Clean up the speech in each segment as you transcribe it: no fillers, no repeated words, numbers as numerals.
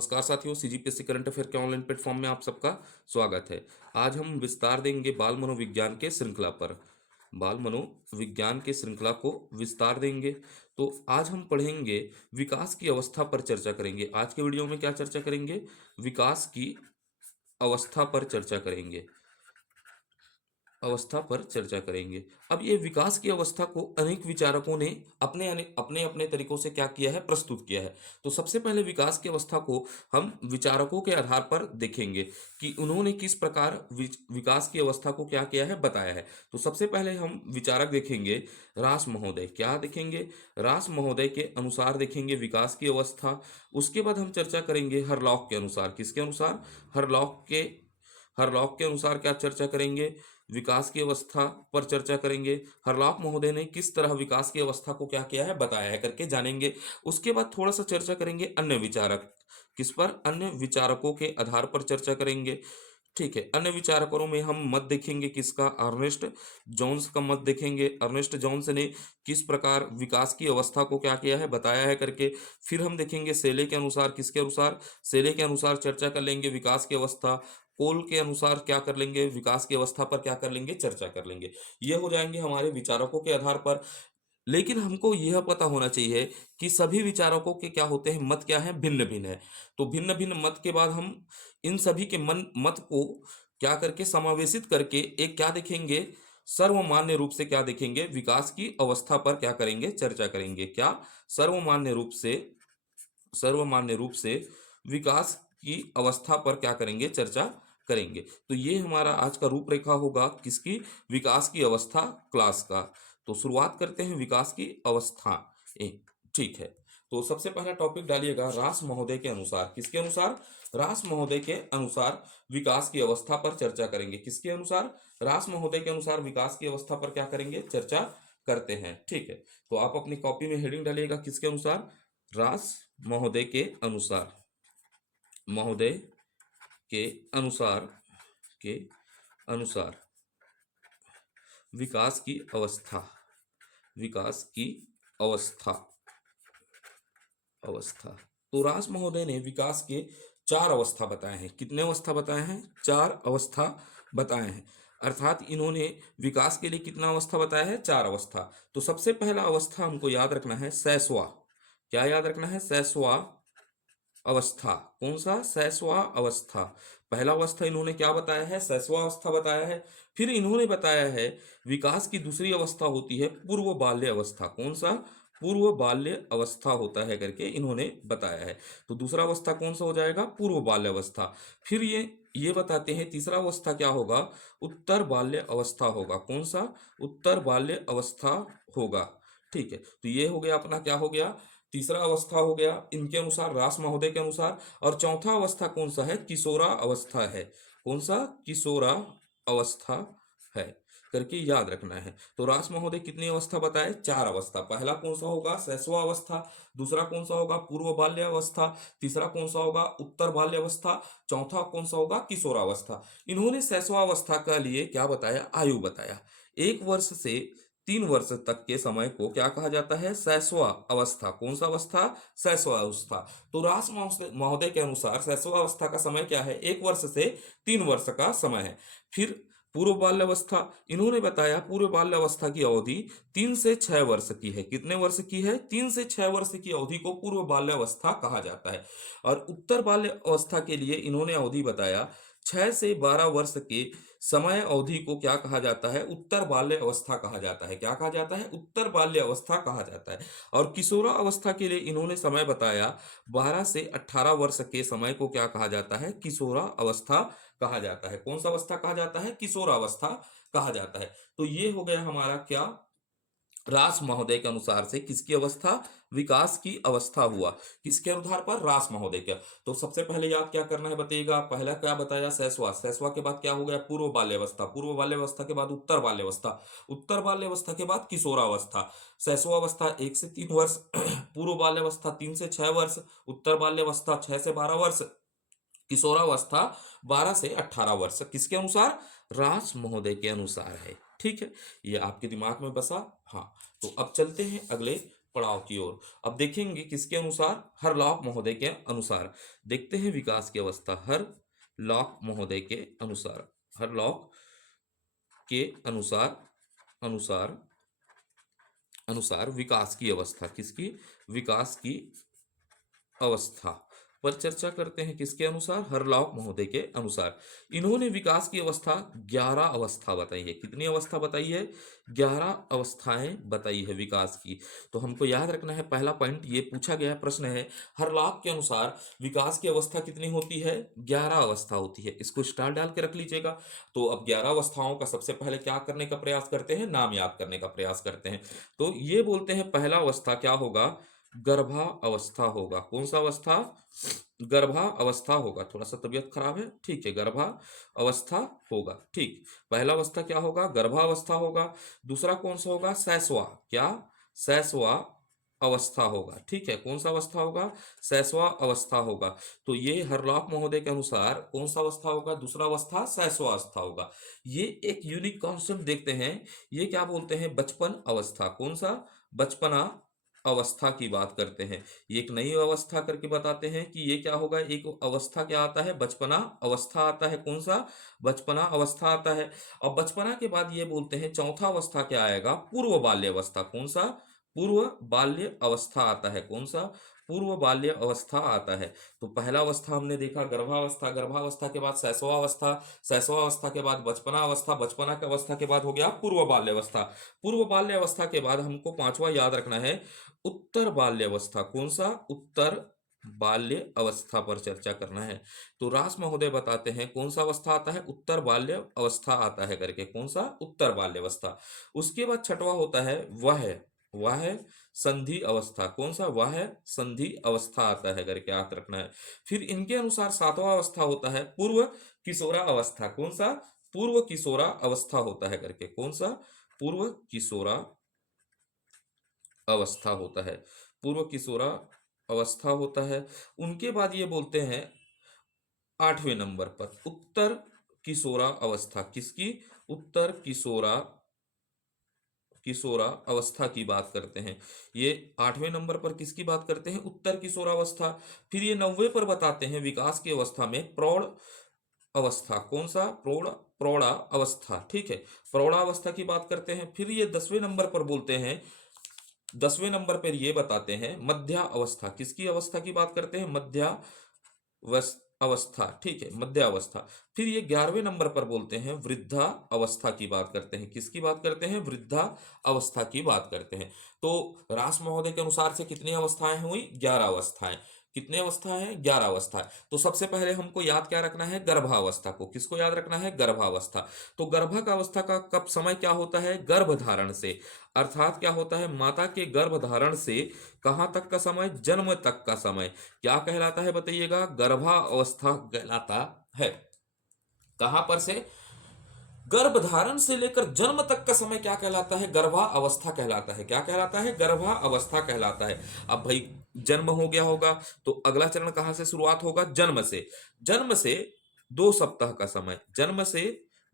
नमस्कार साथियों, CGPSC current affair के ऑनलाइन प्लेटफॉर्म में आप सबका स्वागत है। आज हम विस्तार देंगे बाल मनोविज्ञान के श्रृंखला पर। बाल मनोविज्ञान के श्रृंखला को विस्तार देंगे। तो आज हम पढ़ेंगे विकास की अवस्था पर चर्चा करेंगे। आज के वीडियो में क्या चर्चा करेंगे? विकास की अवस्था पर चर्चा करेंगे। अवस्था पर चर्चा करेंगे। अब ये विकास की अवस्था को अनेक विचारकों ने अपने अपने अपने तरीकों से क्या किया है, प्रस्तुत किया है। तो सबसे पहले विकास की अवस्था को हम विचारकों के आधार पर देखेंगे कि उन्होंने किस प्रकार विकास की अवस्था को क्या किया है, बताया है। तो सबसे पहले हम विचारक देखेंगे रास महोदय। क्या देखेंगे? रास महोदय के अनुसार देखेंगे विकास की अवस्था। उसके बाद हम चर्चा करेंगे हरलॉक के अनुसार। किसके अनुसार? हरलॉक के अनुसार क्या चर्चा करेंगे? विकास की अवस्था पर चर्चा करेंगे। हरलॉक महोदय ने किस तरह विकास की अवस्था को क्या किया है, बताया है, करके जानेंगे। उसके बाद थोड़ा सा चर्चा करेंगे अन्य विचारक। किस पर? अन्य विचारकों के आधार पर चर्चा करेंगे। ठीक है, अन्य विचारकों में हम मत देखेंगे। किसका? अर्नेस्ट जॉन्स का मत देखेंगे। अर्नेस्ट जॉन्स ने किस प्रकार विकास की अवस्था को क्या किया है, बताया है, करके। फिर हम देखेंगे सेले के अनुसार। किसके अनुसार? सेले के अनुसार चर्चा कर लेंगे विकास की अवस्था। कोल के अनुसार क्या कर लेंगे? विकास की अवस्था पर क्या कर लेंगे? चर्चा कर लेंगे। ये हो जाएंगे हमारे विचारकों के आधार पर। लेकिन हमको यह पता होना चाहिए कि सभी विचारकों के क्या होते हैं, मत क्या है, भिन्न भिन्न है। तो भिन्न भिन्न मत के बाद हम इन सभी के मत को क्या करके समावेशित करके एक क्या देखेंगे, सर्वमान्य रूप से क्या देखेंगे, विकास की अवस्था पर क्या करेंगे, चर्चा करेंगे। क्या? सर्वमान्य रूप से विकास की अवस्था पर क्या करेंगे, चर्चा करेंगे। तो ये हमारा आज का रूपरेखा होगा किसकी? विकास की अवस्था क्लास का। तो शुरुआत करते हैं विकास की अवस्था। ठीक है, तो सबसे पहला टॉपिक डालिएगा रास महोदय के अनुसार। किसके अनुसार? रास महोदय के अनुसार विकास की अवस्था पर चर्चा करेंगे। किसके अनुसार? रास महोदय के अनुसार विकास की अवस्था पर क्या करेंगे, चर्चा करते हैं। ठीक है, तो आप अपनी कॉपी में हेडिंग डालिएगा किसके अनुसार? रास महोदय के अनुसार। महोदय के अनुसार के अनुसार विकास की अवस्था। विकास की अवस्था अवस्था तो रास महोदय ने विकास के 4 अवस्था बताए हैं। कितने अवस्था बताए हैं? 4 अवस्था बताए हैं। अर्थात इन्होंने विकास के लिए कितना अवस्था बताया है? 4 अवस्था। तो सबसे पहला अवस्था हमको याद रखना है सैसवा। क्या याद रखना है? सैसवा अवस्था। कौन सा? सैसवा अवस्था। पहला अवस्था इन्होंने क्या बताया है? सैसवा अवस्था बताया है। फिर इन्होंने बताया है विकास की दूसरी अवस्था होती है पूर्व बाल्य अवस्था। कौन सा? पूर्व बाल्य अवस्था होता है करके इन्होंने बताया है। तो दूसरा अवस्था कौन सा हो जाएगा? पूर्व बाल्य अवस्था। फिर ये बताते हैं तीसरा अवस्था क्या होगा? उत्तर बाल्य अवस्था होगा। कौन सा? उत्तर बाल्य अवस्था होगा। ठीक है, तो ये हो गया अपना, क्या हो गया, तीसरा अवस्था हो गया इनके अनुसार, रास महोदय के अनुसार। और चौथा अवस्था कौन सा है? किशोरा अवस्था है। कौन सा? किशोरा अवस्था है करके याद रखना है। तो रास महोदय कितनी अवस्था बताए? 4 अवस्था। पहला कौन सा होगा? सैसवा अवस्था। दूसरा कौन सा होगा? पूर्व बाल्य अवस्था। तीसरा कौन सा होगा? उत्तर बाल्य अवस्था। चौथा कौन सा होगा? किशोरावस्था। इन्होंने सैसवा अवस्था का लिए क्या बताया? आयु बताया। 1 वर्ष से 3 वर्ष तक के समय को क्या कहा जाता है? शैशव अवस्था। कौन सा अवस्था? शैशव अवस्था। तो रास महोदय के अनुसार शैशव अवस्था का समय क्या है? 1 वर्ष से 3 वर्ष का समय है। फिर पूर्व बाल्यावस्था, इन्होंने बताया पूर्व बाल्यावस्था की अवधि 3 से 6 वर्ष की है। कितने वर्ष की है? 3 से 6 वर्ष की अवधि को पूर्व बाल्यावस्था कहा जाता है। और उत्तर बाल्य अवस्था के लिए इन्होंने अवधि बताया 6 से 12 वर्ष के समय अवधि को क्या कहा जाता है? उत्तर बाल्य अवस्था कहा जाता है। क्या कहा जाता है? उत्तर बाल्य अवस्था कहा जाता है। और किशोरा अवस्था के लिए इन्होंने समय बताया 12 से 18 वर्ष के समय को क्या कहा जाता है? किशोरा अवस्था कहा जाता है। कौन सा अवस्था कहा जाता है? किशोरा अवस्था कहा जाता है। तो ये हो गया हमारा क्या, रास महोदय के अनुसार से किसकी अवस्था? विकास की अवस्था हुआ। किसके आधार पर? रास महोदय के। तो सबसे पहले याद क्या करना है बताइएगा। पहला क्या बताया? शैशवा। शैशवा के बाद क्या हो गया? पूर्व बाल्यावस्था। पूर्व बाल्यावस्था के बाद उत्तर बाल्यावस्था। उत्तर बाल्यावस्था के बाद किशोरावस्था। शैशवावस्था 1 से 3 वर्ष, पूर्व बाल्यावस्था 3 से 6 वर्ष, उत्तर बाल्यावस्था 6 से 12 वर्ष, किशोरावस्था 12 से 18 वर्ष। किसके अनुसार? रास महोदय के अनुसार है। ठीक है, ये आपके दिमाग में बसा। हाँ, तो अब चलते हैं अगले पड़ाव की ओर। अब देखेंगे किसके अनुसार, हरलॉक महोदय के अनुसार। देखते हैं विकास की अवस्था हरलॉक महोदय के अनुसार। हरलॉक के अनुसार अनुसार अनुसार विकास की अवस्था, किसकी, विकास की अवस्था पर चर्चा करते हैं। किसके अनुसार, हरलॉक महोदय के अनुसार। इन्होंने विकास की अवस्था 11 अवस्था बताई है। कितनी अवस्था बताई है, 11 अवस्थाएं बताई है विकास की। तो हमको याद रखना है, पहला पॉइंट ये पूछा गया प्रश्न है, हरलॉक के अनुसार विकास की अवस्था कितनी होती है, 11 अवस्था होती है। इसको स्टार डाल के रख लीजिएगा। तो अब 11 अवस्थाओं का सबसे पहले क्या करने का प्रयास करते हैं, नाम याद करने का प्रयास करते हैं। तो ये बोलते हैं पहला अवस्था क्या होगा, गर्भा अवस्था होगा। कौन सा अवस्था, गर्भा अवस्था होगा। थोड़ा सा तबीयत खराब है, ठीक है, गर्भा अवस्था होगा। ठीक, पहला अवस्था क्या होगा, गर्भा अवस्था होगा। दूसरा कौन सा होगा, सैसवा, क्या, सैसवा अवस्था होगा। ठीक है, कौन सा अवस्था होगा, सैसवा अवस्था होगा। तो ये हरलॉक महोदय के अनुसार कौन सा अवस्था होगा, दूसरा अवस्था सैसवा अवस्था होगा। ये एक यूनिक कॉन्सेप्ट देखते हैं, ये क्या बोलते हैं, बचपन अवस्था। कौन सा, बचपना अवस्था की बात करते हैं। ये एक नई अवस्था करके बताते हैं कि ये क्या होगा, एक अवस्था क्या आता है, बचपना अवस्था आता है। कौन सा, बचपना अवस्था आता है। और बचपना के बाद ये बोलते हैं चौथा अवस्था क्या आएगा, पूर्व बाल्य अवस्था। कौन सा, पूर्व बाल्य अवस्था आता है। कौन सा, पूर्व बाल्य अवस्था आता है। तो पहला अवस्था हमने देखा गर्भावस्था, गर्भावस्था के बाद शैशवावस्था, शैशवावस्था के बाद बचपना अवस्था, बचपना की अवस्था के बाद हो गया पूर्व बाल्य अवस्था। पूर्व बाल्य अवस्था के बाद हमको पांचवा याद रखना है, उत्तर बाल्य अवस्था। कौन सा, उत्तर बाल्य अवस्था पर चर्चा करना है। तो रास महोदय बताते हैं कौन सा अवस्था आता है, उत्तर बाल्य अवस्था आता है करके। कौन सा, उत्तर बाल्य अवस्था। उसके बाद छठवा होता है वह संधि अवस्था। कौन सा, वह संधि अवस्था आता है करके याद रखना है। फिर इनके अनुसार सातवां अवस्था होता है पूर्व किशोरा अवस्था। कौन सा, पूर्व किशोरा अवस्था होता है करके। कौन सा, पूर्व किशोरा अवस्था होता है, पूर्व किशोरा अवस्था होता है। उनके बाद ये बोलते हैं आठवें नंबर पर उत्तर किशोरा अवस्था। किसकी, उत्तर किशोरा किशोरा अवस्था की बात करते हैं। ये आठवें नंबर पर किसकी बात करते हैं, उत्तर किशोरावस्था। फिर ये 9वें पर बताते हैं विकास की अवस्था में प्रौढ़ अवस्था। कौन सा, प्रौढ़, प्रौढ़ा अवस्था। ठीक है, प्रौढ़ावस्था की बात करते हैं। फिर ये 10वें नंबर पर बोलते हैं, 10वें नंबर पर ये बताते हैं मध्या अवस्था। किसकी अवस्था की बात करते हैं, मध्या अवस्था। ठीक है, मध्य अवस्था। फिर ये 11वें नंबर पर बोलते हैं वृद्धा अवस्था की बात करते हैं। किसकी बात करते हैं, वृद्धा अवस्था की बात करते हैं। तो रास महोदय के अनुसार से कितनी अवस्थाएं हुई, 11 अवस्थाएं। कितने अवस्था है, 11 अवस्था है। तो सबसे पहले हमको याद क्या रखना है, गर्भावस्था को। किसको याद रखना है, गर्भावस्था। तो गर्भक अवस्था का कब समय क्या होता है, गर्भधारण से, अर्थात क्या होता है, माता के गर्भधारण से कहां तक का समय, जन्म तक का समय क्या कहलाता है बताइएगा, गर्भावस्था कहलाता है। कहां पर से, गर्भधारण से लेकर जन्म तक का समय क्या कहलाता है, गर्भा अवस्था कहलाता है। क्या कहलाता है, गर्भा अवस्था कहलाता है। अब भाई जन्म हो गया होगा तो अगला चरण कहां से शुरुआत होगा, जन्म से। जन्म से 2 सप्ताह का समय, जन्म से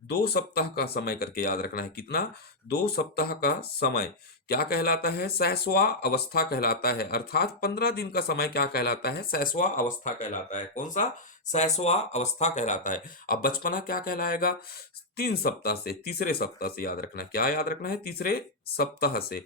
2 सप्ताह का समय करके याद रखना है। कितना, 2 सप्ताह का समय क्या कहलाता है, सैसवा अवस्था कहलाता है। अर्थात 15 दिन का समय क्या कहलाता है, सैसवा अवस्था कहलाता है। कौन सा, सैसवा अवस्था कहलाता है। अब बचपना क्या कहलाएगा, 3 सप्ताह से, तीसरे सप्ताह से याद रखना है। क्या याद रखना है, तीसरे सप्ताह से।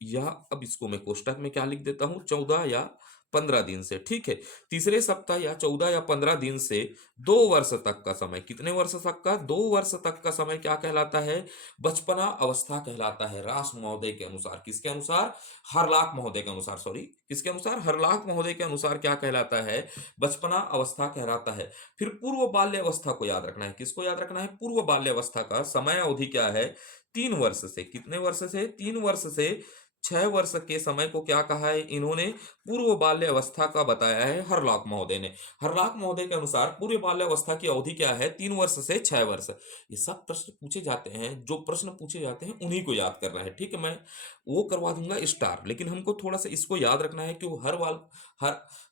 या अब इसको मैं कोष्टक में क्या लिख देता हूं, 14 या 15 दिन से। ठीक है, तीसरे सप्ताह या 14 या 15 दिन से 2 वर्ष तक का समय। कितने वर्ष तक का, 2 वर्ष तक का समय क्या कहलाता है, बचपना अवस्था कहलाता है। रास महोदय के अनुसार, किसके अनुसार, हरलाख महोदय के अनुसार, सॉरी किसके अनुसार, हरलाख महोदय के अनुसार क्या कहलाता है, बचपना अवस्था कहलाता है। फिर पूर्व बाल्य अवस्था को याद रखना है। किसको याद रखना है, पूर्व बाल्य अवस्था का समय अवधि क्या है, 3 वर्ष से। कितने वर्ष से, 3 वर्ष से 6 वर्ष के समय को क्या कहा है इन्होंने, पूर्व बाल्य अवस्था का बताया है हरलाक महोदय ने। हरलाक महोदय के अनुसार पूर्व बाल्य अवस्था की अवधि क्या है, 3 वर्ष से 6 वर्ष। ये सब प्रश्न पूछे जाते हैं, जो प्रश्न पूछे जाते हैं उन्हीं को याद करना है, ठीक है। मैं वो करवा दूंगा स्टार, लेकिन हमको थोड़ा सा इसको याद रखना है कि वो हर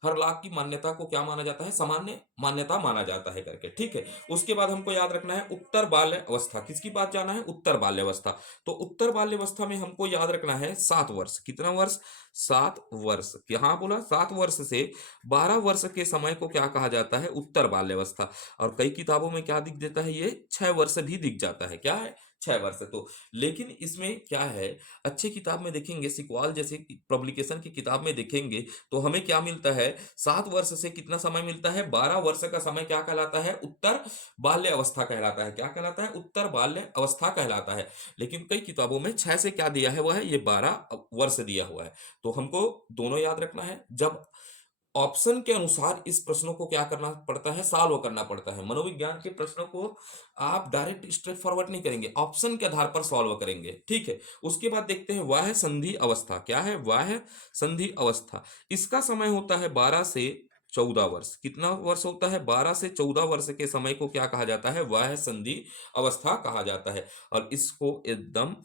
हर लाख की मान्यता को क्या माना जाता है, सामान्य मान्यता माना जाता है करके, ठीक है। उसके बाद हमको याद रखना है उत्तर बाल्य अवस्था, किसकी बात जाना है, उत्तर बाल्य अवस्था। तो उत्तर बाल्य अवस्था में हमको याद रखना है 7 वर्ष, कितना वर्ष, 7 वर्ष। यहाँ बोला 7 वर्ष से 12 वर्ष के समय को क्या कहा जाता है, उत्तर बाल्य अवस्था। और कई किताबों में क्या दिख देता है, ये 6 वर्ष भी दिख जाता है, क्या है, 6 वर्ष। तो लेकिन इसमें क्या है, अच्छी किताब में देखेंगे, सिकवाल जैसे पब्लिकेशन की किताब में देखेंगे तो हमें क्या मिलता है, 7 वर्ष से कितना समय मिलता है, 12 वर्ष का समय क्या कहलाता है, उत्तर बाल्य अवस्था कहलाता है। क्या कहलाता है, उत्तर बाल्य अवस्था कहलाता है। लेकिन कई किताबों में 6 से क्या दिया है, वह है ये 12 वर्ष दिया हुआ है। तो हमको दोनों याद रखना है। जब ऑप्शन के अनुसार इस प्रश्नों को क्या करना पड़ता है, सॉल्व करना पड़ता है। मनोविज्ञान के प्रश्नों को आप डायरेक्ट स्ट्रेट फॉरवर्ड नहीं करेंगे, ऑप्शन के आधार पर सॉल्व करेंगे, ठीक है। उसके बाद देखते हैं वाह्य संधि अवस्था, क्या है, वाह्य संधि अवस्था। इसका समय होता है 12 से 14 वर्ष। कितना वर्ष होता है, 12 से 14 वर्ष के समय को क्या कहा जाता है, वाह्य संधि अवस्था कहा जाता है। और इसको एकदम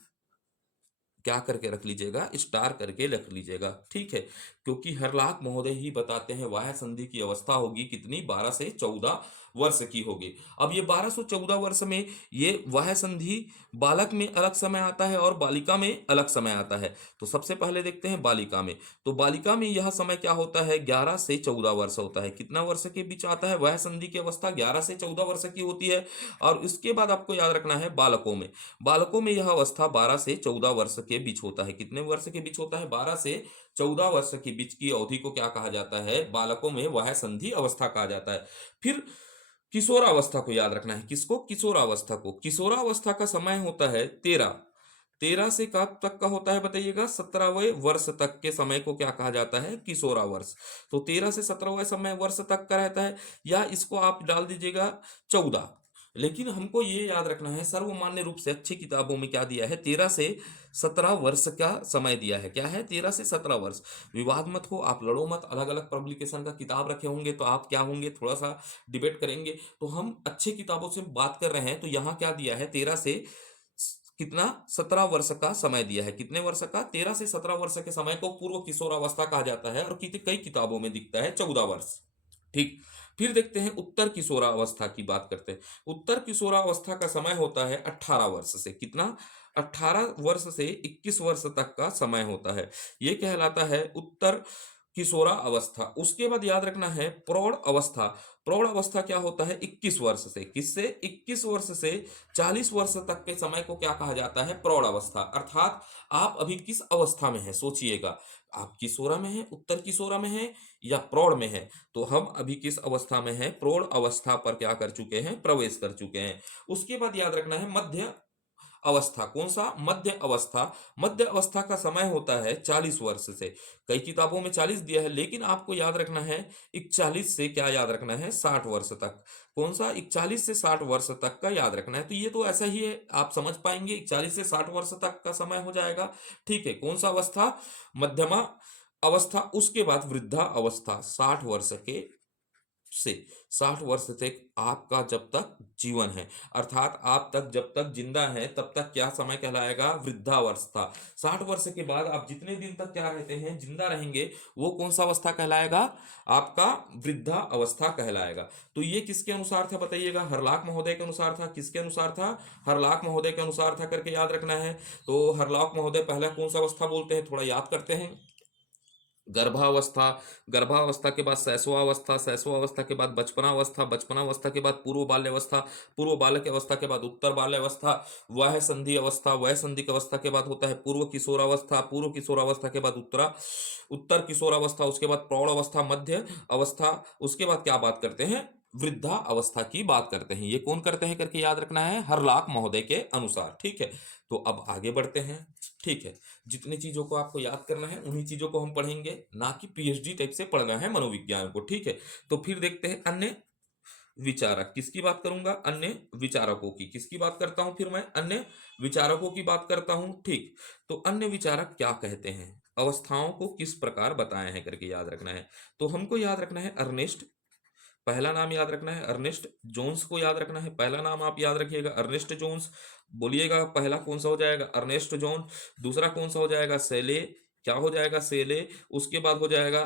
क्या करके रख लीजिएगा, स्टार करके रख लीजिएगा, ठीक है। क्योंकि हरलाक महोदय ही बताते हैं वाह्य संधि की अवस्था होगी कितनी, 12 से 14 वर्ष की होगी। अब ये 12 से 14 वर्ष में ये वाह्य संधि बालक में अलग समय आता है और बालिका में अलग समय आता है। तो सबसे पहले देखते हैं बालिका में। तो बालिका में यह समय क्या होता है, 11 से 14 वर्ष होता है। कितना वर्ष के बीच आता है, वाह्य संधि की अवस्था 11 से 14 वर्ष की होती है। और इसके बाद आपको याद रखना है बालकों में। बालकों में यह अवस्था 12 से 14 वर्ष के बीच होता है। कितने वर्ष के बीच होता है, 12 से 14 वर्ष के बीच की अवधि को क्या कहा जाता है, बालकों में वाह्य संधि अवस्था कहा जाता है। फिर किशोरावस्था को याद रखना है, किसको, किशोरावस्था को। किशोरावस्था का समय होता है 13 से कब तक का होता है बताइएगा, 17वें वर्ष तक के समय को क्या कहा जाता है, किशोरावर्ष। तो 13 से 17वें समय वर्ष तक का रहता है, या इसको आप डाल दीजिएगा 14। लेकिन हमको ये याद रखना है, सर्वमान्य रूप से अच्छी किताबों में क्या दिया है, 13 से 17 वर्ष का समय दिया है। क्या है, 13 से 17 वर्ष। विवाद मत हो, आप लड़ो मत, अलग अलग पब्लिकेशन का किताब रखे होंगे तो आप क्या होंगे, थोड़ा सा डिबेट करेंगे। तो हम अच्छी किताबों से बात कर रहे हैं, तो यहाँ क्या दिया है, 13 से कितना, 17 वर्ष का समय दिया है। कितने वर्ष का, 13 से 17 वर्ष के समय को पूर्व किशोरावस्था कहा जाता है। और कई किताबों में दिखता है 14 वर्ष, ठीक। फिर देखते हैं उत्तर किशोरावस्था की बात करते हैं। उत्तर किशोरावस्था का समय होता है 18 वर्ष से, कितना, 18 वर्ष से 21 वर्ष तक का समय होता है। ये कहलाता है उत्तर किशोरा अवस्था। उसके बाद याद रखना है प्रौढ़ अवस्था। प्रौढ़ अवस्था क्या होता है, 21 वर्ष से, किससे, 21 वर्ष से 40 वर्ष तक के समय को क्या कहा जाता है, प्रौढ़ अवस्था। अर्थात आप अभी किस अवस्था में हैं, सोचिएगा, आप किशोरा में हैं, उत्तर किशोरा में हैं, या प्रौढ़ में हैं। तो हम अभी किस अवस्था में हैं, प्रौढ़ अवस्था पर क्या कर चुके हैं, प्रवेश कर चुके हैं। उसके बाद याद रखना है मध्य अवस्था। कौन सा, मध्य अवस्था। मध्य अवस्था का समय होता है 40 वर्ष से। कई किताबों में 40 दिया है, लेकिन आपको याद रखना है 41 से क्या याद रखना है, 60 वर्ष तक। कौन सा, 41 से 60 वर्ष तक का याद रखना है। तो ये तो ऐसा ही है, आप समझ पाएंगे, 41 से 60 वर्ष तक का समय हो जाएगा, ठीक है। कौन सा अवस्था, मध्यमा अवस्था। उसके बाद वृद्धा अवस्था, 60 वर्ष के से 60 वर्ष तक आपका जब तक जीवन है, अर्थात आप तक जब तक जिंदा है तब तक क्या समय कहलाएगा, वृद्धावस्था। 60 वर्ष के बाद आप जितने दिन तक क्या रहते हैं, जिंदा रहेंगे, वो कौन सा अवस्था कहलाएगा, आपका वृद्धा अवस्था कहलाएगा। तो ये किसके अनुसार था बताइएगा, हरलाक महोदय के अनुसार था। किसके अनुसार था, हरलाक महोदय के अनुसार था करके याद रखना है। तो हरलाक महोदय पहला कौन सा अवस्था बोलते हैं, थोड़ा याद करते हैं। गर्भावस्था, गर्भावस्था के बाद शैशवावस्था, शैशवावस्था के बाद बचपनावस्था, बचपनावस्था के बाद पूर्व बाल्यावस्था, पूर्व बालक अवस्था के बाद उत्तर बाल्यावस्था, वह संधि अवस्था, वह संधि अवस्था के बाद होता है पूर्व किशोरावस्था, पूर्व किशोरावस्था के बाद उत्तर किशोरावस्था, उसके बाद प्रौढ़ अवस्था, मध्य अवस्था। उसके बाद क्या बात करते हैं, वृद्धा अवस्था की बात करते हैं। ये कौन करते हैं करके याद रखना है, हरलाक महोदय के अनुसार, ठीक है। तो अब आगे बढ़ते हैं, ठीक है। जितनी चीजों को आपको याद करना है उन्हीं चीजों को हम पढ़ेंगे, ना कि पीएचडी टाइप से पढ़ना है मनोविज्ञान को, ठीक है। तो फिर देखते हैं अन्य विचारक, किसकी बात करूंगा, अन्य विचारकों की। किसकी बात करता हूं, फिर मैं अन्य विचारकों की बात करता हूं, ठीक। तो अन्य विचारक क्या कहते हैं, अवस्थाओं को किस प्रकार बताए हैं करके याद रखना है। तो हमको याद रखना है अर्नेस्ट, पहला नाम याद रखना है अर्नेस्ट जोन्स को याद रखना है। पहला नाम आप याद रखिएगा अर्नेस्ट जोन्स। बोलिएगा पहला कौन सा हो जाएगा, अर्नेस्ट जोन। दूसरा कौन सा हो जाएगा, सेले। क्या हो जाएगा, सेले। उसके बाद हो जाएगा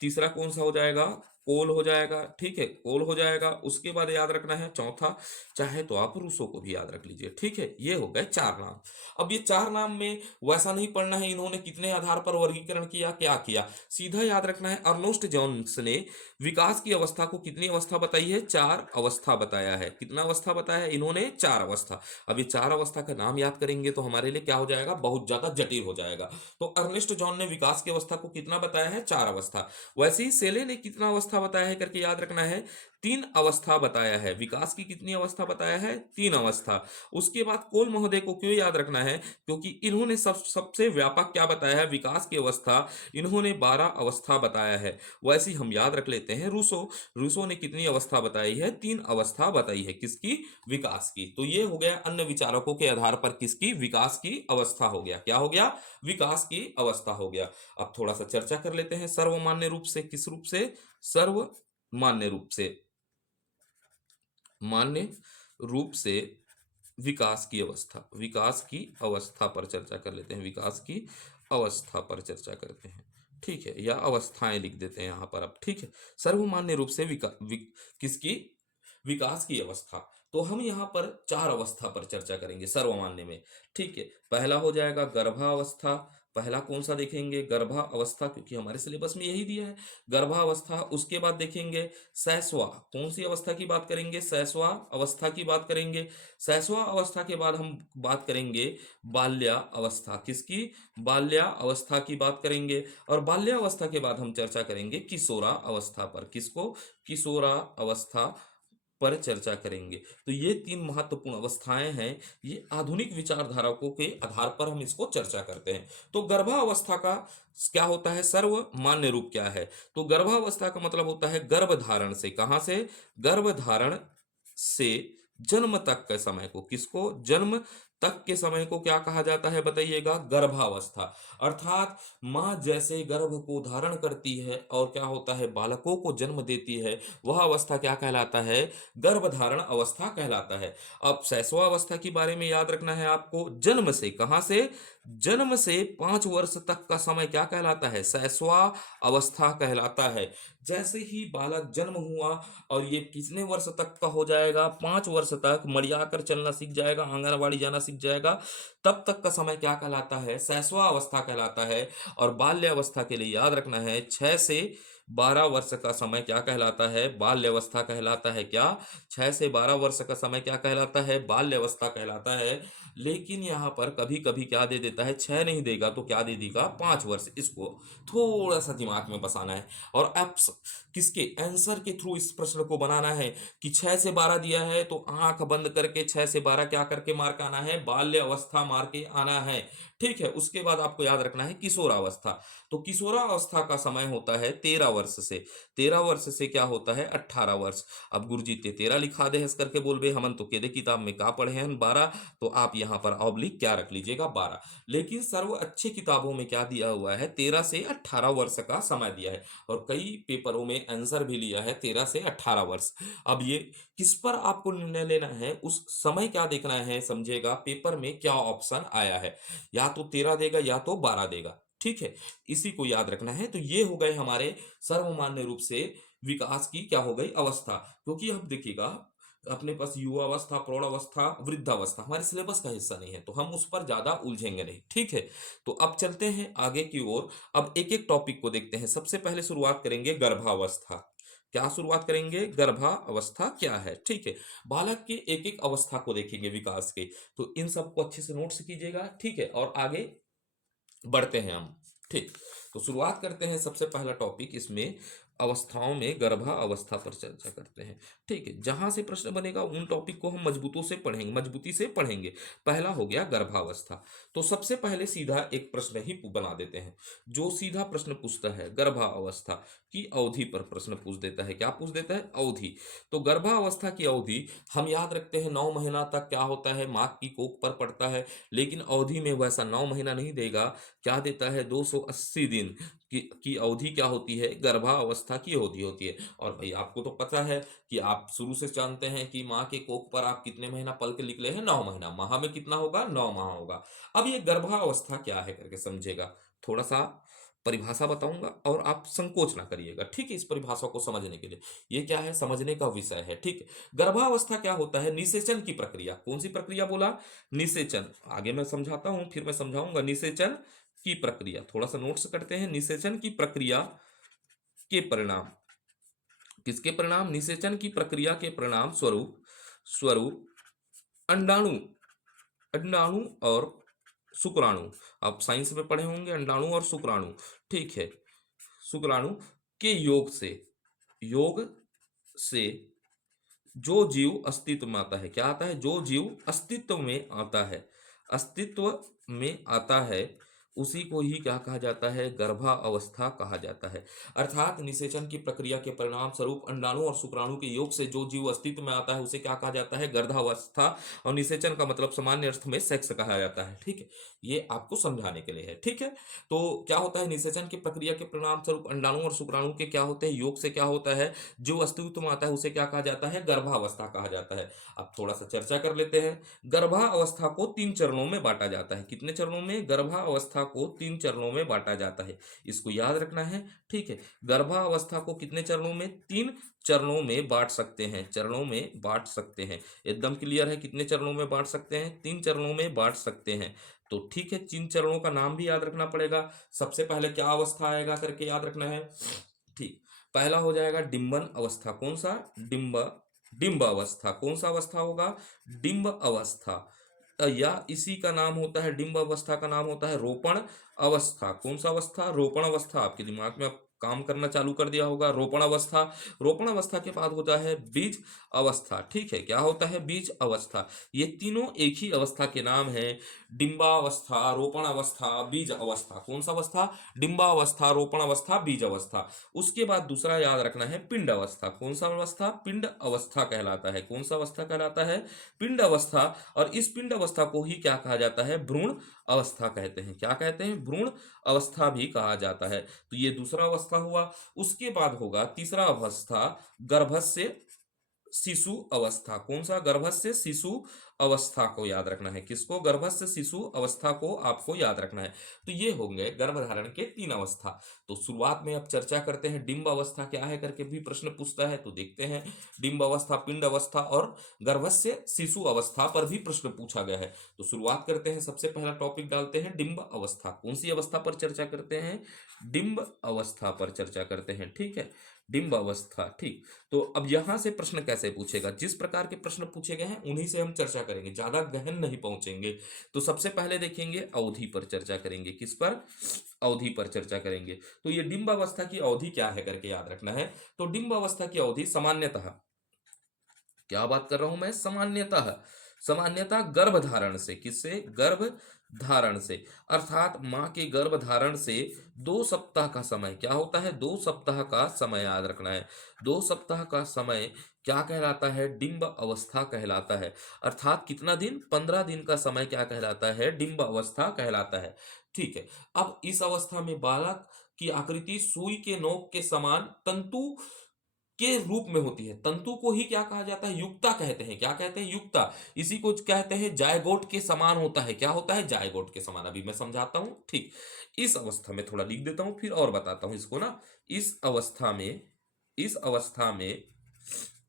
तीसरा कौन सा हो जाएगा, कोल हो जाएगा। ठीक है, कोल हो जाएगा। उसके बाद याद रखना है चौथा, चाहे तो आप रूसो को भी याद रख लीजिए। ठीक है, ये हो गए चार नाम। अब ये चार नाम में वैसा नहीं पढ़ना है इन्होंने कितने आधार पर वर्गीकरण किया, क्या किया। सीधा याद रखना है अर्नोस्ट जोन्स ने विकास की अवस्था को कितनी अवस्था बताई है, चार अवस्था बताया है। कितना अवस्था बताया है इन्होंने, चार अवस्था। अब ये चार अवस्था का नाम याद करेंगे तो हमारे लिए क्या हो जाएगा, बहुत ज्यादा जटिल हो जाएगा। तो अर्नेस्ट जॉन ने विकास की अवस्था को कितना बताया है, चार अवस्था। वैसे ही सेले ने कितना अवस्था बताया है करके याद रखना है, तीन अवस्था बताया है। विकास की कितनी अवस्था बताया है, तीन अवस्था। उसके बाद कोल महोदय को क्यों याद रखना है, क्योंकि इन्होंने सबसे व्यापक क्या बताया है, विकास की अवस्था। इन्होंने 12 अवस्था बताया है। वैसे ही हम याद रख लेते हैं रूसो। रूसो ने कितनी अवस्था बताई है, तीन अवस्था बताई है। किसकी, विकास की। तो ये हो गया अन्य विचारकों के आधार पर किसकी, विकास की अवस्था हो गया। क्या हो गया, विकास की अवस्था हो गया। अब थोड़ा सा चर्चा कर लेते हैं सर्वमान्य रूप से। किस रूप से, सर्वमान्य रूप से, मान्य रूप से विकास की अवस्था, विकास की अवस्था पर चर्चा कर लेते हैं। विकास की अवस्था पर चर्चा करते हैं। ठीक है, या अवस्थाएं लिख देते हैं यहां पर अब। ठीक है, सर्वमान्य रूप से किसकी, विकास की अवस्था। तो हम यहाँ पर चार अवस्था पर चर्चा करेंगे सर्वमान्य में। ठीक है, पहला हो जाएगा गर्भावस्था। पहला कौन सा देखेंगे, गर्भा अवस्था, क्योंकि हमारे सिलेबस में यही दिया है, गर्भावस्था। उसके बाद देखेंगे सैसवा, कौन सी अवस्था की बात करेंगे, सैसवा अवस्था की बात करेंगे। सैसवा अवस्था के बाद हम बात करेंगे बाल्या अवस्था। किसकी, बाल्या अवस्था की बात करेंगे। और बाल्या अवस्था के बाद हम चर्चा करेंगे किशोरा अवस्था पर। किसको, किशोरा अवस्था पर चर्चा करेंगे। तो ये तीन महत्वपूर्ण अवस्थाएं हैं। ये आधुनिक विचारधारकों के आधार पर हम इसको चर्चा करते हैं। तो गर्भावस्था का क्या होता है, सर्वमान्य रूप क्या है। तो गर्भावस्था का मतलब होता है गर्भधारण से, कहां से, गर्भधारण से जन्म तक के समय को, किसको, जन्म तक के समय को क्या कहा जाता है बताइएगा, गर्भावस्था। अर्थात माँ जैसे गर्भ को धारण करती है और क्या होता है, बालकों को जन्म देती है, वह अवस्था क्या कहलाता है, गर्भधारण अवस्था कहलाता है। अब शैशवा अवस्था के बारे में याद रखना है आपको, जन्म से, कहां से, जन्म से 5 वर्ष तक का समय क्या कहलाता है, शैशवा अवस्था कहलाता है। जैसे ही बालक जन्म हुआ और ये कितने वर्ष तक का हो जाएगा, 5 वर्ष तक मड़िया कर चलना सीख जाएगा, आंगनवाड़ी जाना सीख जाएगा, तब तक का समय क्या कहलाता है, शैशवा अवस्था कहलाता है। और बाल्य अवस्था के लिए याद रखना है 6 से 12 वर्ष का समय क्या कहलाता है, बाल्य अवस्था कहलाता है। क्या, 6 से 12 वर्ष का समय क्या कहलाता है, बाल्य अवस्था कहलाता है। लेकिन यहाँ पर कभी कभी क्या दे देता है, 6 नहीं देगा तो क्या दे देगा, 5 वर्ष। इसको थोड़ा सा दिमाग में बसाना है। और अब किसके आंसर के थ्रू इस प्रश्न को बनाना है कि 6 से 12 दिया है तो आंख बंद करके 6 से 12 क्या करके मार के आना है, बाल्य अवस्था मार के आना है। ठीक है, उसके बाद आपको याद रखना है किशोरावस्था। तो किशोरावस्था का समय होता है 13 वर्ष से, 13 वर्ष से क्या होता है, 18 वर्ष। अब गुरुजी ते 13 लिखा दे हंस करके बोल बे हमन तो केदे किताब में का पढ़े हैं 12, तो आप यहाँ पर ऑब्लिक क्या रख लीजिएगा, 12। लेकिन सर्व अच्छी किताबों में क्या दिया हुआ है, 13 से 18 वर्ष का समय दिया है। और कई पेपरों में आंसर भी लिया है 13 से 18 वर्ष। अब ये किस पर आपको निर्णय लेना है, उस समय क्या देखना है, समझेगा पेपर में क्या ऑप्शन आया है, या तो 13 देगा या तो 12 देगा। ठीक है, इसी को याद रखना है। तो ये हो गए हमारे सर्वमान्य रूप से विकास की क्या हो गई, अवस्था। क्योंकि अब देखिएगा अपने पास युवा अवस्था, प्रौढ़ अवस्था, वृद्धावस्था हमारे सिलेबस का हिस्सा नहीं है, तो हम उस पर ज्यादा उलझेंगे नहीं। ठीक है, तो अब चलते हैं आगे की ओर। अब एक एक टॉपिक को देखते हैं। सबसे पहले शुरुआत करेंगे गर्भावस्था। क्या शुरुआत करेंगे, गर्भावस्था क्या है। ठीक है, बालक के एक एक अवस्था को देखेंगे विकास के। तो इन सबको अच्छे से नोट्स कीजिएगा। ठीक है, और आगे बढ़ते हैं हम। ठीक, तो शुरुआत करते हैं सबसे पहला टॉपिक इसमें, अवस्थाओं में गर्भावस्था पर चर्चा करते हैं। ठीक है, जहां से प्रश्न बनेगा उन टॉपिक को हम मजबूती से पढ़ेंगे। पहला हो गया गर्भावस्था। तो सबसे पहले सीधा एक प्रश्न ही बना देते हैं, जो सीधा प्रश्न पूछता है गर्भावस्था की अवधि पर प्रश्न पूछ देता है। क्या पूछ देता है? अवधि। तो गर्भावस्था की अवधि हम याद रखते हैं 9 महीना तक क्या होता है, माँ की कोख पर पड़ता है। लेकिन अवधि में वैसा 9 महीना नहीं देगा, क्या देता है? 280 दिन की अवधि क्या होती है? गर्भावस्था की अवधि होती है। और भाई आपको तो पता है कि आप शुरू से जानते हैं कि माँ के कोख पर आप कितने महीना पल के निकले हैं? 9 महीना। माह में कितना होगा? 9 माह होगा। अब ये गर्भावस्था क्या है करके समझेगा। थोड़ा सा परिभाषा बताऊंगा और आप संकोच ना करिएगा, ठीक है, इस परिभाषा को समझने के लिए। ये क्या है? समझने का विषय है, ठीक है। गर्भावस्था क्या होता है? निषेचन की प्रक्रिया। कौन सी प्रक्रिया बोला? निषेचन। आगे मैं समझाता हूं, फिर मैं समझाऊंगा। निषेचन की प्रक्रिया, थोड़ा सा नोट्स करते हैं। निषेचन की प्रक्रिया के परिणाम, किसके परिणाम? निषेचन की प्रक्रिया के परिणाम स्वरूप अंडाणु अंडाणु और शुक्राणु। आप साइंस में पढ़े होंगे अंडाणु और शुक्राणु, ठीक है। शुक्राणु के योग से जो जीव अस्तित्व में आता है, क्या आता है? जो जीव अस्तित्व में आता है, अस्तित्व में आता है, उसी को ही क्या कहा जाता है? गर्भावस्था कहा जाता है। अर्थात निषेचन की प्रक्रिया के परिणाम स्वरूप अंडाणु और शुक्राणु के योग से जो जीव अस्तित्व में आता है, उसे क्या कहा जाता है? गर्भावस्था। और निषेचन का मतलब सामान्य अर्थ में सेक्स कहा जाता है, ठीक है। ये आपको समझाने के लिए है, ठीक है। तो क्या होता है? निषेचन की प्रक्रिया के परिणाम स्वरूप अंडाणु और शुक्राणु के क्या होते हैं? योग से क्या होता है? जो अस्तित्व में आता है उसे क्या कहा जाता है? गर्भावस्था कहा जाता है। अब थोड़ा सा चर्चा कर लेते हैं। गर्भावस्था को 3 चरणों में बांटा जाता है। कितने चरणों में? गर्भावस्था को 3 चरणों में बांटा जाता है। इसको याद रखना है, ठीक है। गर्भावस्था को कितने चरणों में? 3 चरणों में बांट सकते हैं, चरणों में बांट सकते हैं। एकदम क्लियर है? कितने चरणों में बांट सकते हैं? 3 चरणों में बांट सकते हैं। तो ठीक है, 3 चरणों का नाम भी याद रखना पड़ेगा। सबसे पहले क्या अवस्था आएगा करके याद रखना है, ठीक। पहला हो जाएगा डिंबन अवस्था। कौन सा? डिंब अवस्था। कौन सा अवस्था होगा? डिंब अवस्था। या इसी का नाम होता है, डिंब अवस्था का नाम होता है रोपण अवस्था। कौन सा अवस्था? रोपण अवस्था। आपके दिमाग में अब काम करना चालू कर दिया होगा। रोपण अवस्था। रोपण अवस्था के बाद होता है बीज अवस्था, ठीक है। क्या होता है? बीज अवस्था। ये तीनों एक ही अवस्था के नाम है। डिंबावस्था, रोपण अवस्था, बीज अवस्था। कौन सा अवस्था? डिंबावस्था, रोपण अवस्था, बीज अवस्था। उसके बाद दूसरा याद रखना है पिंड अवस्था। कौन सा अवस्था? पिंड अवस्था कहलाता है। कौन सा अवस्था कहलाता है? पिंड अवस्था। और इस पिंड अवस्था को ही क्या कहा जाता है? भ्रूण अवस्था कहते हैं। क्या कहते हैं? भ्रूण अवस्था भी कहा जाता है। तो ये दूसरा अवस्था हुआ। उसके बाद होगा तीसरा अवस्था, गर्भस्य शिशु अवस्था। कौन सा? गर्भस्य शिशु अवस्था को याद रखना है। किसको? गर्भस्य शिशु अवस्था को आपको याद रखना है। तो ये होंगे गर्भधारण के 3 अवस्था। तो शुरुआत में अब चर्चा करते हैं डिंब अवस्था क्या है करके भी प्रश्न पूछता है, तो देखते हैं। डिंब अवस्था, पिंड अवस्था और गर्भस्य शिशु अवस्था पर भी प्रश्न पूछा गया है। तो शुरुआत करते हैं, सबसे पहला टॉपिक डालते हैं डिंब अवस्था। कौन सी अवस्था पर चर्चा करते हैं? डिंब अवस्था पर चर्चा करते हैं, ठीक है। डिंब अवस्था, ठीक। तो अब यहां से प्रश्न कैसे पूछेगा? जिस प्रकार के प्रश्न पूछे गए हैं उन्हीं से हम चर्चा करेंगे, ज्यादा गहन नहीं पहुंचेंगे। तो सबसे पहले देखेंगे अवधि पर चर्चा करेंगे। किस पर? अवधि पर चर्चा करेंगे। तो ये डिंब अवस्था की अवधि क्या है करके याद रखना है। तो डिंब अवस्था की अवधि सामान्यतः, क्या बात कर रहा हूं मैं? सामान्यतः, सामान्यतः गर्भधारण से। किससे? गर्भधारण से। अर्थात मां के गर्भधारण से 2 सप्ताह का समय क्या होता है? 2 सप्ताह का समय याद रखना है। 2 सप्ताह का समय क्या कहलाता है? डिंब अवस्था कहलाता है। अर्थात कितना दिन? 15 दिन का समय क्या कहलाता है? डिंब अवस्था कहलाता है, ठीक है। अब इस अवस्था में बालक की आकृति सुई के नोक के समान तंतु के रूप में होती है। तंतु को ही क्या कहा जाता है? युक्ता कहते हैं। क्या कहते हैं? युक्ता। इसी को कहते हैं जायगोट के समान होता है। क्या होता है? जायगोट के समान। अभी मैं समझाता हूं, ठीक। इस अवस्था में थोड़ा लिख देता हूं, फिर और बताता हूं इसको ना। इस अवस्था में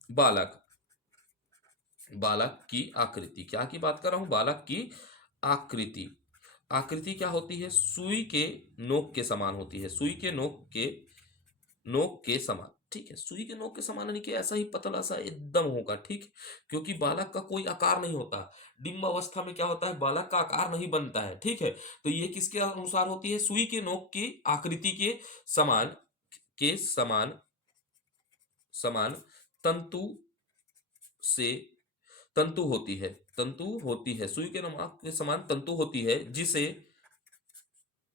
बालक बालक की आकृति, क्या की बात कर रहा हूं? बालक की आकृति। आकृति क्या होती है? सुई के नोक के समान होती है। सुई के नोक के समान, ठीक है। सुई के नोक के समान यानी कि ऐसा ही पतला सा एकदम होगा, ठीक है। क्योंकि बालक का कोई आकार नहीं होता। डिंब अवस्था में क्या होता है? बालक का आकार नहीं बनता है, ठीक है। तो ये किसके अनुसार होती है? सुई के नोक की आकृति के समान समान तंतु से तंतु होती है, तंतु होती है, सुई के नोक के समान तंतु होती है, जिसे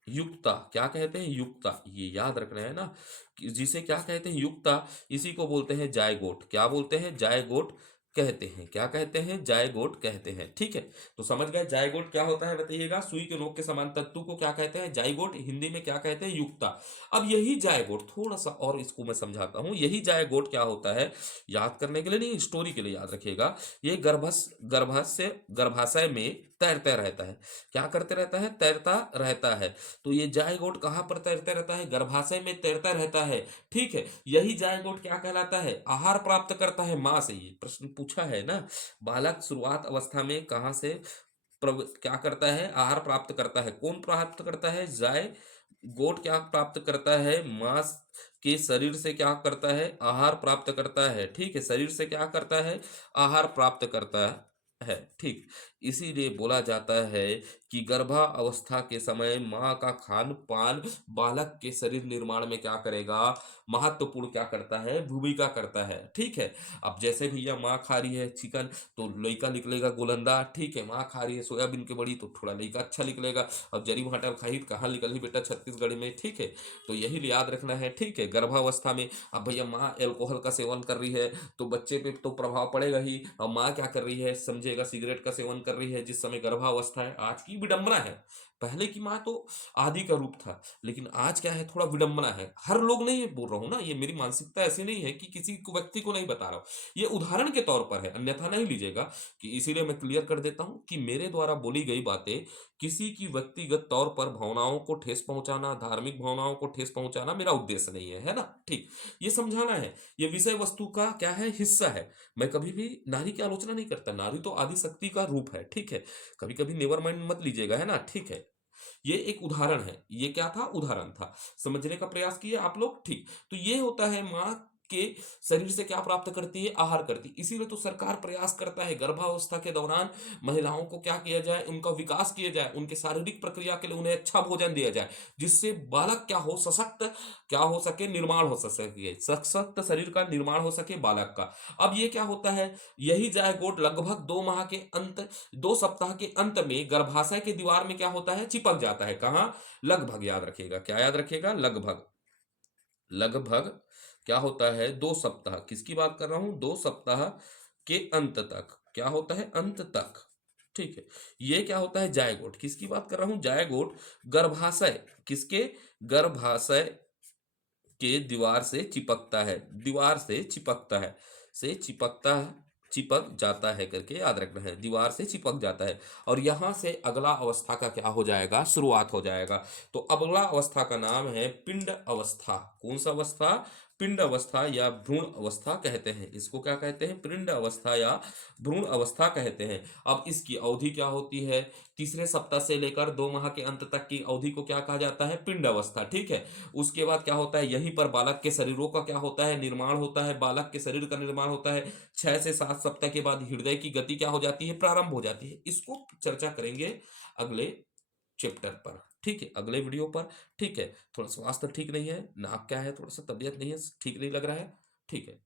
युक्ता क्या कहते हैं, युक्ता, ये याद रखना है ना, जिसे क्या कहते हैं, युक्ता, इसी को बोलते हैं जायगोट। क्या बोलते हैं, जायगोट कहते हैं। क्या कहते हैं, जायगोट कहते हैं। ठीक है, तो समझ गए जायगोट क्या होता है, बताइएगा। सुई के नोक के समान तंतु को क्या कहते हैं, जायगोट। हिंदी में क्या कहते हैं, युक्ता। अब यही जायगोट, थोड़ा सा और इसको मैं समझाता हूं, यही जायगोट क्या होता है, याद करने के लिए नहीं, स्टोरी के लिए याद रखिएगा। ये गर्भाशय में तैरता रहता है। क्या करते रहता है, तैरता रहता है। तो ये जायगोट कहाँ पर तैरता रहता है, गर्भाशय में तैरता रहता है। ठीक है, यही जायगोट क्या कहलाता है, आहार प्राप्त करता है माँ से। ये प्रश्न पूछा है ना, बालक शुरुआत अवस्था में कहाँ से क्या करता है, आहार प्राप्त करता है। कौन प्राप्त करता है, जायगोट क्या प्राप्त करता है, माँ के शरीर से क्या करता है, आहार प्राप्त करता है। ठीक है, शरीर से क्या करता है, आहार प्राप्त करता है। ठीक, इसीलिए बोला जाता है कि गर्भावस्था के समय माँ का खान पान बालक के शरीर निर्माण में क्या करेगा, महत्वपूर्ण क्या करता है, भूमिका करता है। ठीक है, अब जैसे भैया माँ खा रही है चिकन तो लड़का निकलेगा गोलंदा। ठीक है, माँ खा रही है सोयाबीन की बड़ी तो थोड़ा लड़का अच्छा निकलेगा। अब जरी भाटा खाई तो कहाँ निकली बेटा, छत्तीसगढ़ में। ठीक है, तो यही याद रखना है। ठीक है, गर्भावस्था में अब भैया माँ एल्कोहल का सेवन कर रही है तो बच्चे पे तो प्रभाव पड़ेगा ही। अब माँ क्या कर रही है, समझेगा, सिगरेट का सेवन कर रही है जिस समय गर्भावस्था है। आज की विडंबना है, पहले की माँ तो आदि का रूप था, लेकिन आज क्या है, थोड़ा विडंबना है। हर लोग नहीं बोल रहा हूं ना, ये मेरी मानसिकता ऐसी नहीं है कि किसी को व्यक्ति को नहीं बता रहा हूं, ये उदाहरण के तौर पर है, अन्यथा नहीं लीजिएगा। कि इसीलिए मैं क्लियर कर देता हूं कि मेरे द्वारा बोली गई बातें किसी की व्यक्तिगत तौर पर भावनाओं को ठेस पहुंचाना, धार्मिक भावनाओं को ठेस पहुंचाना मेरा उद्देश्य नहीं है, है ना। ठीक, ये समझाना है, ये विषय वस्तु का क्या है, हिस्सा है। मैं कभी भी नारी की आलोचना नहीं करता, नारी तो आदि शक्ति का रूप है। ठीक है, कभी कभी नेवर माइंड मत लीजिएगा, है ना। ठीक है, ये एक उदाहरण है, ये क्या था, उदाहरण था, समझने का प्रयास किए आप लोग। ठीक, तो ये होता है माँ के शरीर से क्या प्राप्त करती है, आहार करती है। इसीलिए तो सरकार प्रयास करता है गर्भावस्था के दौरान महिलाओं को क्या किया जाए, उनका विकास किया जाए, उनके शारीरिक प्रक्रिया के लिए उन्हें अच्छा भोजन दिया जाए, जिससे बालक क्या हो, सशक्त क्या हो सके, निर्माण हो सके, सशक्त शरीर का निर्माण हो सके बालक का। अब ये क्या होता है, यही जायगोट लगभग 2 माह के अंत, 2 सप्ताह के अंत में गर्भाशय के दीवार में क्या होता है, चिपक जाता है। कहाँ, लगभग, याद रखिएगा, क्या याद रखिएगा, लगभग। लगभग क्या होता है, 2 सप्ताह, किसकी बात कर रहा हूं, 2 सप्ताह के अंत तक क्या होता है, अंत तक। ठीक है, ये क्या होता है, जायगोट, किसकी बात कर रहा हूं, जायगोट गर्भाशय, किसके, गर्भाशय के दीवार से चिपकता है, दीवार से चिपकता है, से चिपकता है, चिपक जाता है करके याद रखना है, दीवार से चिपक जाता है। और यहां से अगला अवस्था का क्या हो जाएगा, शुरुआत हो जाएगा। तो अगला अवस्था का नाम है पिंड अवस्था। कौन सा अवस्था, पिंड अवस्था या भ्रूण अवस्था कहते हैं इसको। क्या कहते हैं, पिंड अवस्था या भ्रूण अवस्था कहते हैं। अब इसकी अवधि क्या होती है, तीसरे सप्ताह से लेकर 2 माह के अंत तक की अवधि को क्या कहा जाता है, पिंड अवस्था। ठीक है, उसके बाद क्या होता है, यहीं पर बालक के शरीरों का क्या होता है, निर्माण होता है, बालक के शरीर का निर्माण होता है। 6 से 7 सप्ताह के बाद हृदय की गति क्या हो जाती है, प्रारंभ हो जाती है। इसको चर्चा करेंगे अगले चैप्टर पर। ठीक है, अगले वीडियो पर। ठीक है, थोड़ा स्वास्थ्य ठीक नहीं है, नाक क्या है, थोड़ा सा तबीयत नहीं है, ठीक नहीं लग रहा है। ठीक है,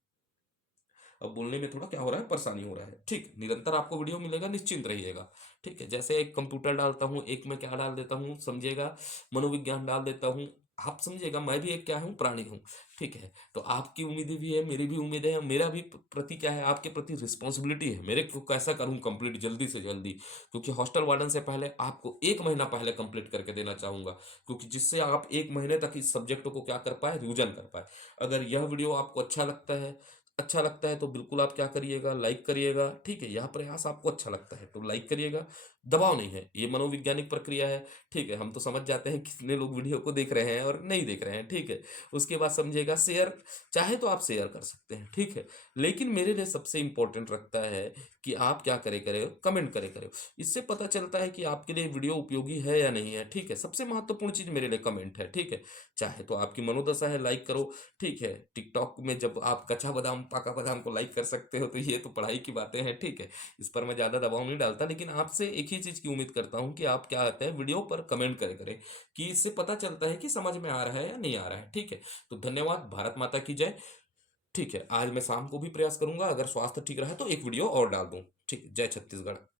अब बोलने में थोड़ा क्या हो रहा है, परेशानी हो रहा है। ठीक, निरंतर आपको वीडियो मिलेगा, निश्चिंत रहिएगा। ठीक है, जैसे एक कंप्यूटर डालता हूँ, एक में क्या डाल देता हूँ, समझिएगा, मनोविज्ञान डाल देता हूँ, आप समझिएगा, मैं भी एक क्या हूँ, प्राणी हूँ। ठीक है, तो आपकी उम्मीदें भी है, मेरी भी उम्मीदें है, मेरा भी प्रति क्या है, आपके प्रति रिस्पॉन्सिबिलिटी है, मेरे को कैसा करूँ कंप्लीट जल्दी से जल्दी। क्योंकि हॉस्टल वार्डन से पहले आपको 1 महीना पहले कंप्लीट करके देना चाहूंगा, क्योंकि जिससे आप 1 महीने तक इस सब्जेक्ट को क्या कर पाए, रिविजन कर पाए। अगर यह वीडियो आपको अच्छा लगता है तो बिल्कुल आप क्या करिएगा, लाइक करिएगा। ठीक है, यह प्रयास आपको अच्छा लगता है तो लाइक करिएगा, दबाव नहीं है, ये मनोवैज्ञानिक प्रक्रिया है। ठीक है, हम तो समझ जाते हैं कितने लोग वीडियो को देख रहे हैं और नहीं देख रहे हैं। ठीक है, उसके बाद समझिएगा, शेयर चाहे तो आप शेयर कर सकते हैं। ठीक है, लेकिन मेरे लिए सबसे इंपॉर्टेंट रखता है कि आप क्या करे कमेंट करे। इससे पता चलता है कि आपके लिए वीडियो उपयोगी है या नहीं है। ठीक है, सबसे महत्वपूर्ण चीज मेरे लिए कमेंट है। ठीक है, चाहे तो आपकी मनोदशा है, लाइक करो। ठीक है, टिकटॉक में जब आप कच्चा बादाम पाका बादाम को लाइक कर सकते हो तो ये तो पढ़ाई की बातें हैं। ठीक है, इस पर मैं ज़्यादा दबाव नहीं डालता, लेकिन आपसे एक ही चीज़ की उम्मीद करता हूँ कि आप क्या आते हैं, वीडियो पर कमेंट करें कि इससे पता चलता है कि समझ में आ रहा है या नहीं आ रहा है। ठीक है, तो धन्यवाद, भारत माता की जय। ठीक है, आज मैं शाम को भी प्रयास करूंगा, अगर स्वास्थ्य ठीक रहा तो एक वीडियो और डाल दूं। ठीक है, जय छत्तीसगढ़।